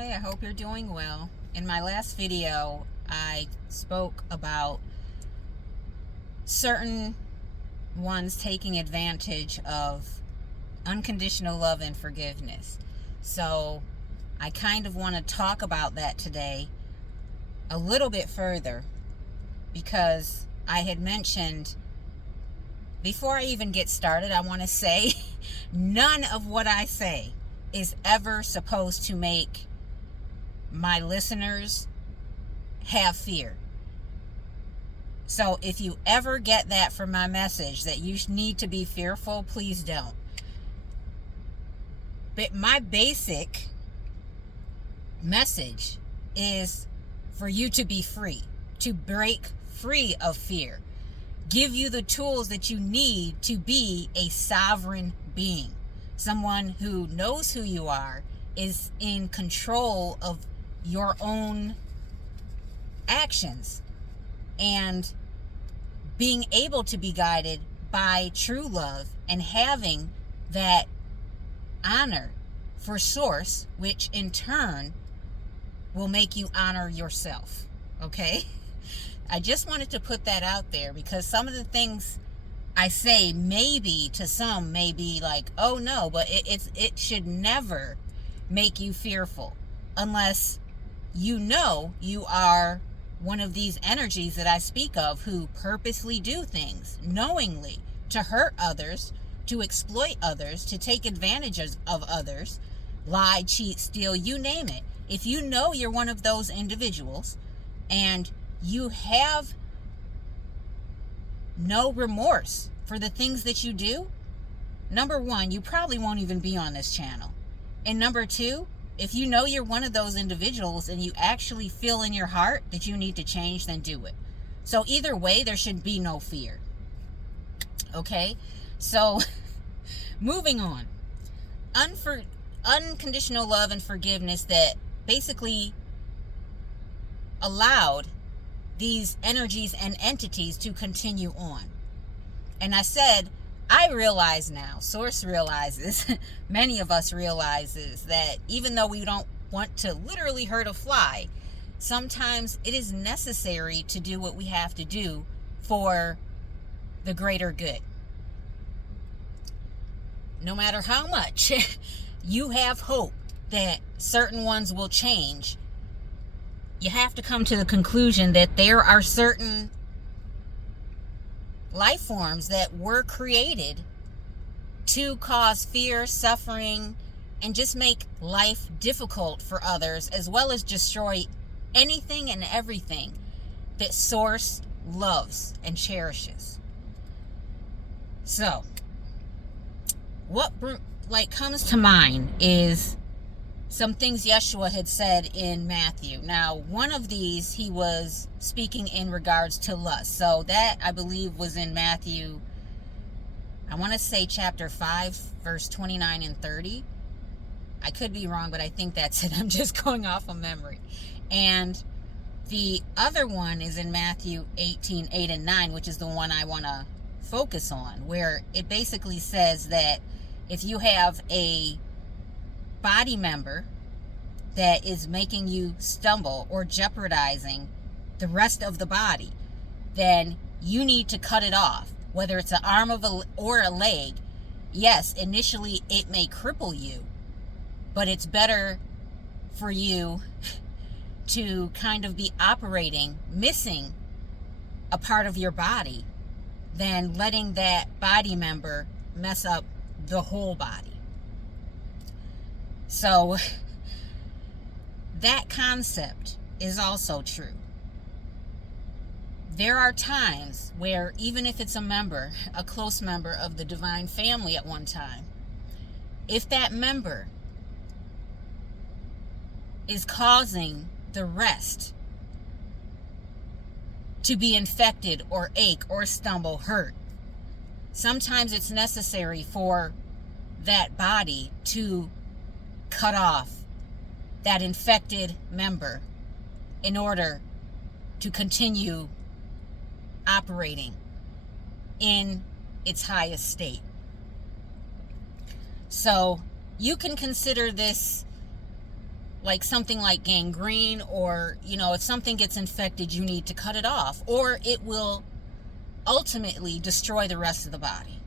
Hi, I hope you're doing well. In my last video, I spoke about certain ones taking advantage of unconditional love and forgiveness. So I kind of want to talk about that today a little bit further because I had mentioned, before I even get started, I want to say none of what I say is ever supposed to make my listeners have fear. So if you ever get that from my message that you need to be fearful, please don't. But my basic message is for you to be free, to break free of fear, give you the tools that you need to be a sovereign being, someone who knows who you are, is in control of your own actions, and being able to be guided by true love and having that honor for source, which in turn will make you honor yourself. Okay? I just wanted to put that out there because some of the things I say, maybe to some may be like, oh no, but it should never make you fearful unless you know you are one of these energies that I speak of who purposely do things knowingly to hurt others, to exploit others, to take advantage of others, lie, cheat, steal, you name it. If you know you're one of those individuals and you have no remorse for the things that you do, number one, you probably won't even be on this channel. And number two, if you know you're one of those individuals and you actually feel in your heart that you need to change, then do it. So either way, there should be no fear. Okay? So, moving on. Unconditional love and forgiveness that basically allowed these energies and entities to continue on. And I said, I realize now, Source realizes, many of us realizes that even though we don't want to literally hurt a fly, sometimes it is necessary to do what we have to do for the greater good. No matter how much you have hope that certain ones will change, you have to come to the conclusion that there are certain life forms that were created to cause fear, suffering, and just make life difficult for others, as well as destroy anything and everything that Source loves and cherishes. So, what comes to mind is some things Yeshua had said in Matthew. Now, one of these, he was speaking in regards to lust. So that, I believe, was in Matthew, I want to say chapter 5, verse 29 and 30. I could be wrong, but I think that's it. I'm just going off of memory. And the other one is in Matthew 18, 8 and 9, which is the one I want to focus on, where it basically says that if you have a body member that is making you stumble or jeopardizing the rest of the body, then you need to cut it off, whether it's an arm or a leg. Yes, initially it may cripple you, but it's better for you to kind of be operating, missing a part of your body, than letting that body member mess up the whole body. So that concept is also true. There are times where even if it's a close member of the divine family at one time, if that member is causing the rest to be infected or ache or stumble, hurt, sometimes it's necessary for that body to cut off that infected member in order to continue operating in its highest state. So you can consider this like something like gangrene, or, if something gets infected, you need to cut it off, or it will ultimately destroy the rest of the body.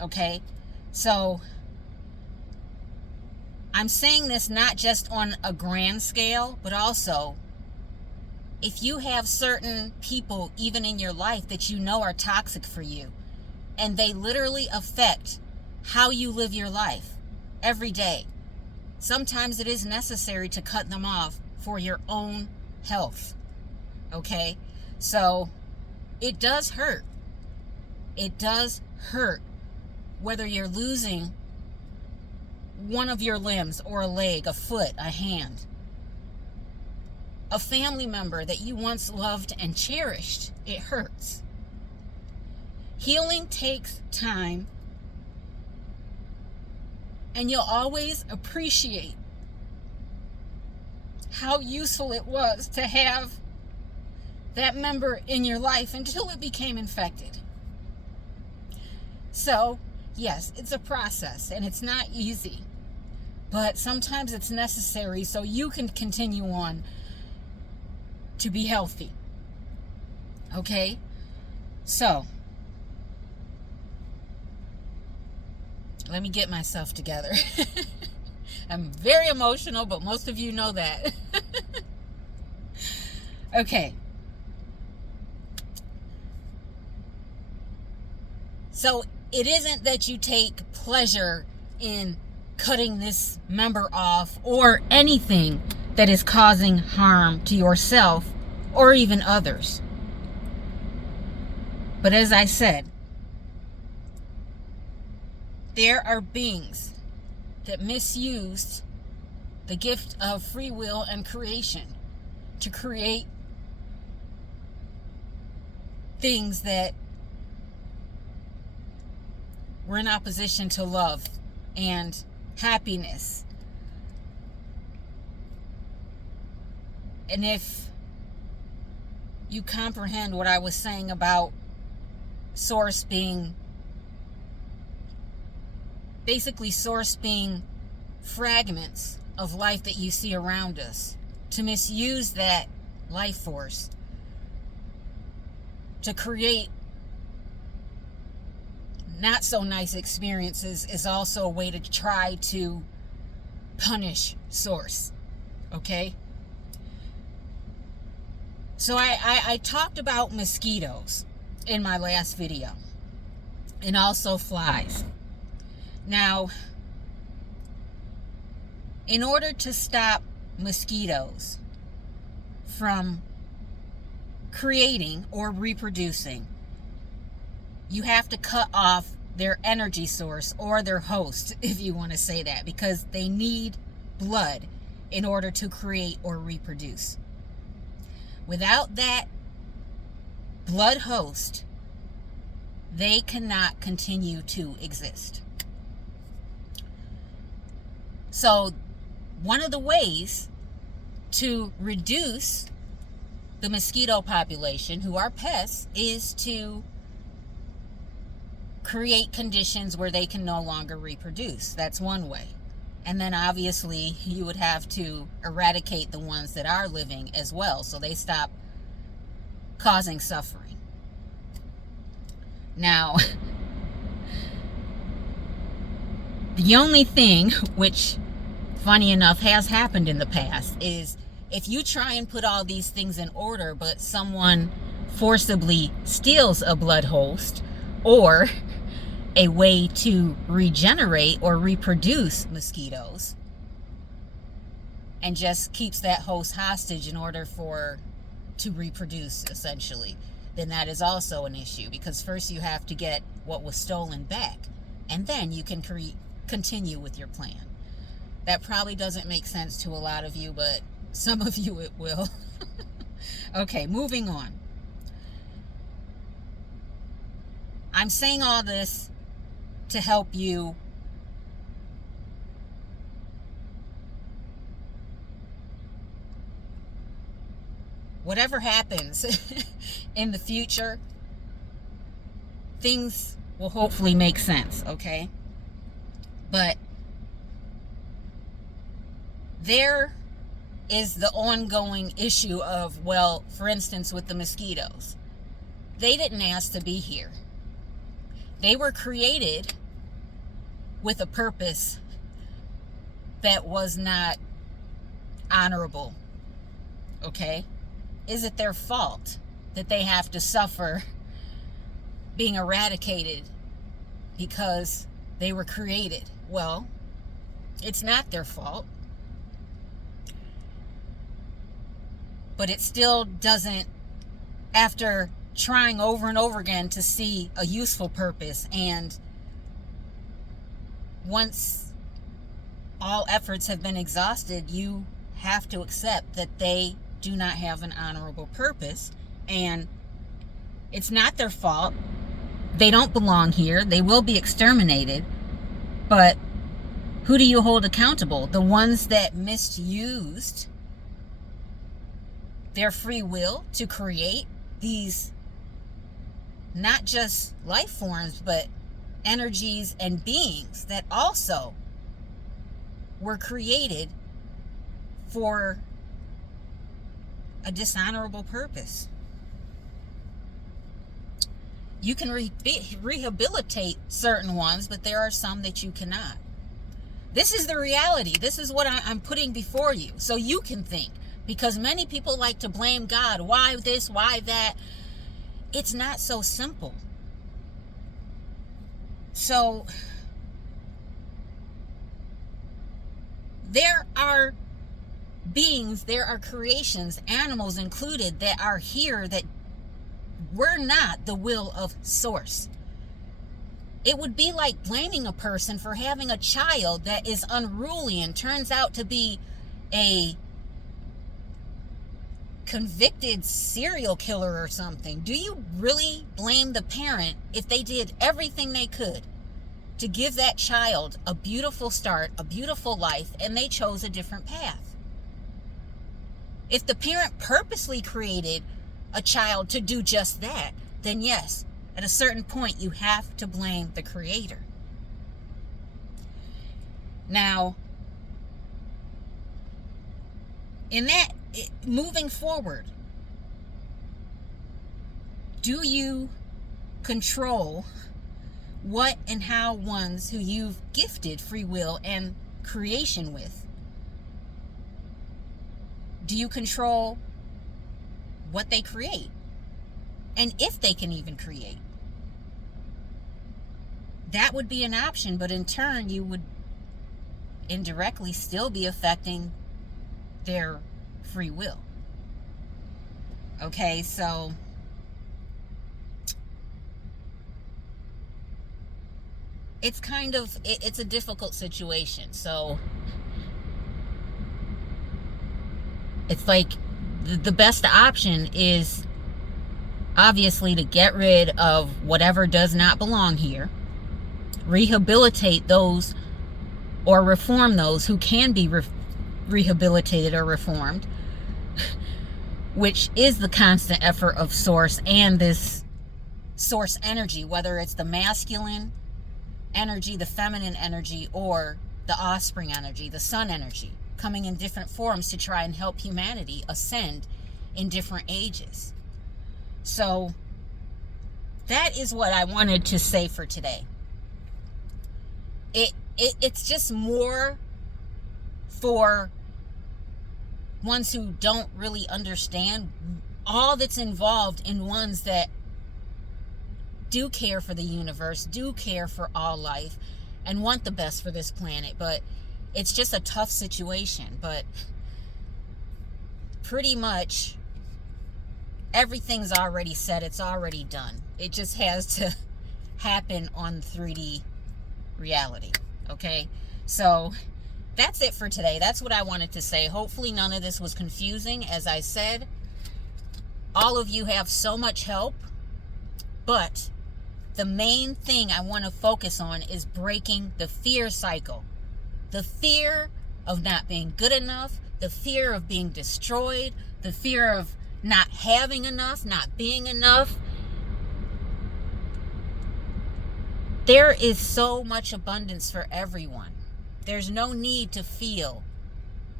Okay? So I'm saying this not just on a grand scale, but also if you have certain people, even in your life, that you know are toxic for you, and they literally affect how you live your life every day, sometimes it is necessary to cut them off for your own health. Okay? So it does hurt. It does hurt whether you're losing one of your limbs, or a leg, a foot, a hand, a family member that you once loved and cherished. It hurts. Healing takes time, and you'll always appreciate how useful it was to have that member in your life until it became infected. So, yes, it's a process, and it's not easy, but sometimes it's necessary so you can continue on to be healthy. Okay? So, let me get myself together. I'm very emotional, but most of you know that. Okay. So it isn't that you take pleasure in cutting this member off, or anything that is causing harm to yourself or even others. But as I said, there are beings that misused the gift of free will and creation to create things that were in opposition to love and happiness. And if you comprehend what I was saying about source being, basically source being fragments of life that you see around us, to misuse that life force to create not so nice experiences, is also a way to try to punish source. Okay? So I talked about mosquitoes in my last video, and also flies. Now, in order to stop mosquitoes from creating or reproducing, you have to cut off their energy source, or their host, if you want to say that, because they need blood in order to create or reproduce. Without that blood host, they cannot continue to exist. So one of the ways to reduce the mosquito population, who are pests, is to create conditions where they can no longer reproduce. That's one way. And then obviously you would have to eradicate the ones that are living as well, so they stop causing suffering. Now, the only thing which, funny enough, has happened in the past is if you try and put all these things in order, but someone forcibly steals a blood host, or a way to regenerate or reproduce mosquitoes, and just keeps that host hostage in order to reproduce, essentially, then that is also an issue, because first you have to get what was stolen back, and then you can continue with your plan. That probably doesn't make sense to a lot of you, but some of you it will. Okay, moving on. I'm saying all this to help you whatever happens in the future, things will hopefully make sense, okay? But there is the ongoing issue of, well, for instance, with the mosquitoes. They didn't ask to be here. They were created with a purpose that was not honorable. Okay? Is it their fault that they have to suffer being eradicated because they were created? Well, it's not their fault. But it still doesn't, after trying over and over again to see a useful purpose, and once all efforts have been exhausted, you have to accept that they do not have an honorable purpose, and it's not their fault. They don't belong here. They will be exterminated. But who do you hold accountable? The ones that misused their free will to create these not just life forms, but energies and beings that also were created for a dishonorable purpose. You can rehabilitate certain ones, but there are some that you cannot. This is the reality. This is what I'm putting before you so you can think. Because many people like to blame God. Why this? Why that? It's not so simple. So there are beings, there are creations, animals included, that are here that were not the will of Source. It would be like blaming a person for having a child that is unruly and turns out to be a convicted serial killer or something. Do you really blame the parent if they did everything they could to give that child a beautiful start, a beautiful life, and they chose a different path? If the parent purposely created a child to do just that, then yes, at a certain point you have to blame the creator. Now, in that, moving forward, do you control what and how ones who you've gifted free will and creation with? Do you control what they create? And if they can even create? That would be an option, but in turn you would indirectly still be affecting their free will. Okay, so it's kind of, it's a difficult situation. So it's like the best option is obviously to get rid of whatever does not belong here, rehabilitate those or reform those who can be rehabilitated or reformed, which is the constant effort of Source and this Source energy, whether it's the masculine energy, the feminine energy, or the offspring energy, the sun energy, coming in different forms to try and help humanity ascend in different ages. So that is what I wanted to say for today. It's just more for ones who don't really understand all that's involved in ones that do care for the universe, do care for all life, and want the best for this planet. But it's just a tough situation. But pretty much everything's already set. It's already done. It just has to happen on 3D reality. Okay? So that's it for today. That's what I wanted to say. Hopefully none of this was confusing. As I said, all of you have so much help, but the main thing I want to focus on is breaking the fear cycle. The fear of not being good enough, the fear of being destroyed, the fear of not having enough, not being enough. There is so much abundance for everyone. There's no need to feel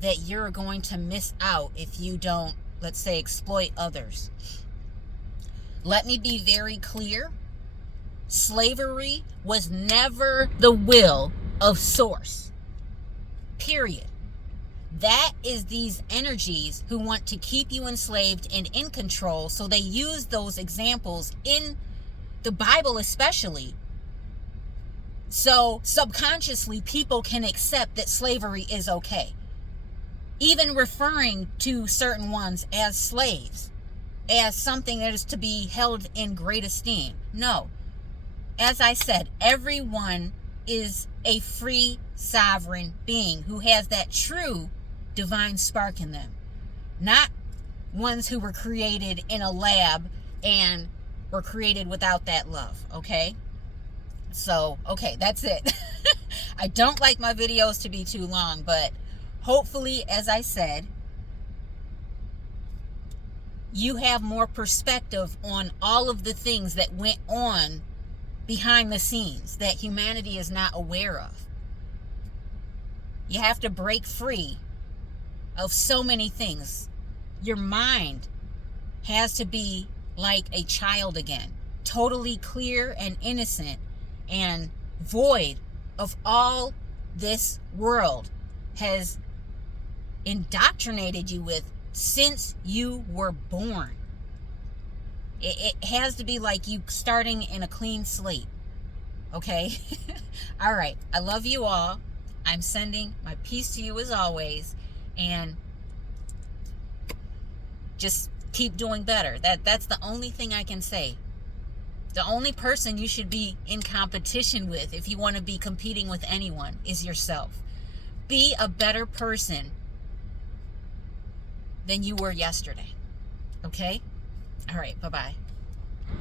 that you're going to miss out if you don't, let's say, exploit others. Let me be very clear. Slavery was never the will of Source. Period. That is these energies who want to keep you enslaved and in control, so they use those examples in the Bible especially, so subconsciously people can accept that slavery is okay. Even referring to certain ones as slaves, as something that is to be held in great esteem. No. As I said, everyone is a free, sovereign being who has that true divine spark in them. Not ones who were created in a lab and were created without that love, okay? So, okay, that's it. I don't like my videos to be too long, but hopefully, as I said, you have more perspective on all of the things that went on behind the scenes that humanity is not aware of. You have to break free of so many things. Your mind has to be like a child again, totally clear and innocent and void of all this world has indoctrinated you with since you were born. It has to be like you starting in a clean slate. Okay? All right. I love you all. I'm sending my peace to you as always. And just keep doing better. That's the only thing I can say. The only person you should be in competition with, if you want to be competing with anyone, is yourself. Be a better person than you were yesterday. Okay? All right. Bye-bye.